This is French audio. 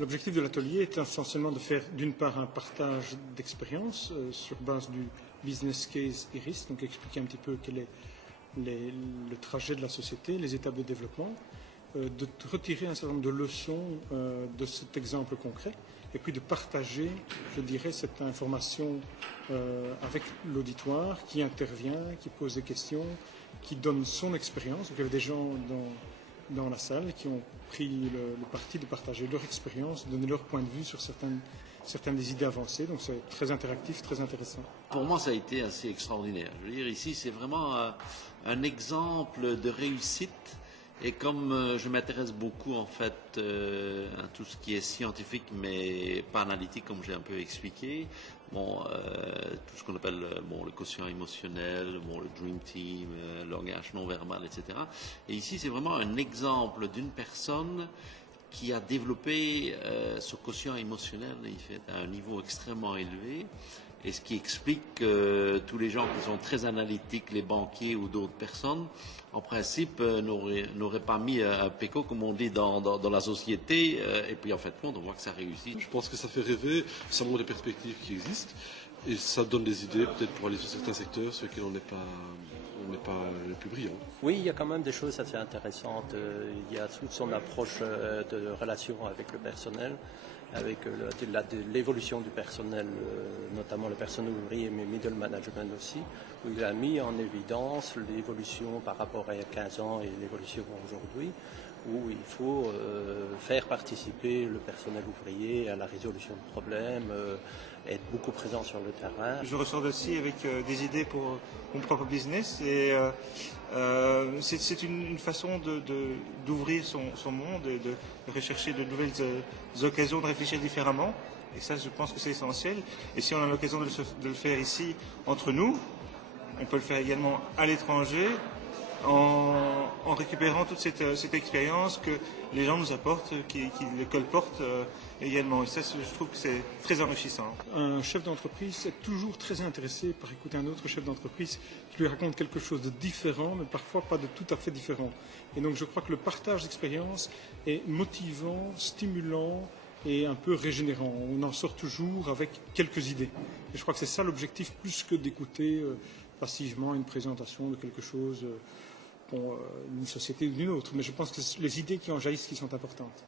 L'objectif de l'atelier est essentiellement de faire d'une part un partage d'expérience sur base du business case IRIS, donc expliquer un petit peu quel est le trajet de la société, les étapes de développement, de retirer un certain nombre de leçons de cet exemple concret et puis de partager, je dirais, cette information avec l'auditoire qui intervient, qui pose des questions, qui donne son expérience. Donc, il y avait des gens dans la salle qui ont pris le parti de partager leur expérience, de donner leur point de vue sur certaines des idées avancées. Donc c'est très interactif, très intéressant. Pour moi, ça a été assez extraordinaire. Je veux dire, ici, c'est vraiment un exemple de réussite. Et comme je m'intéresse beaucoup, en fait, à tout ce qui est scientifique, mais pas analytique, comme j'ai un peu expliqué, tout ce qu'on appelle le quotient émotionnel, le Dream Team, le langage non verbal, etc. Et ici, c'est vraiment un exemple d'une personne qui a développé ce quotient émotionnel à un niveau extrêmement élevé. Et ce qui explique que tous les gens qui sont très analytiques, les banquiers ou d'autres personnes, en principe, n'auraient pas mis un PECO, comme on dit, dans la société. Et puis, en fait, on voit que ça réussit. Je pense que ça fait rêver, ça montre des perspectives qui existent. Et ça donne des idées, peut-être, pour aller sur certains secteurs sur lesquels on n'est pas le plus brillant. Oui, il y a quand même des choses assez intéressantes. Il y a toute son approche de relation avec le personnel, avec l'évolution du personnel, notamment le personnel ouvrier, mais middle management aussi, où il a mis en évidence l'évolution par rapport à il y a 15 ans et l'évolution aujourd'hui, où il faut faire participer le personnel ouvrier à la résolution de problèmes, être beaucoup présent sur le terrain. Je ressors aussi avec des idées pour mon propre business et c'est une façon d'ouvrir son monde et de rechercher de nouvelles occasions de réfléchir différemment. Et ça, je pense que c'est essentiel. Et si on a l'occasion de le faire ici, entre nous, on peut le faire également à l'étranger, en récupérant toute cette expérience que les gens nous apportent, qui le colportent également. Et ça, je trouve que c'est très enrichissant. Un chef d'entreprise est toujours très intéressé par écouter un autre chef d'entreprise qui lui raconte quelque chose de différent, mais parfois pas de tout à fait différent. Et donc je crois que le partage d'expérience est motivant, stimulant et un peu régénérant. On en sort toujours avec quelques idées. Et je crois que c'est ça l'objectif, plus que d'écouter passivement une présentation de quelque chose, d'une société ou d'une autre. Mais je pense que c'est les idées qui en jaillissent qui sont importantes.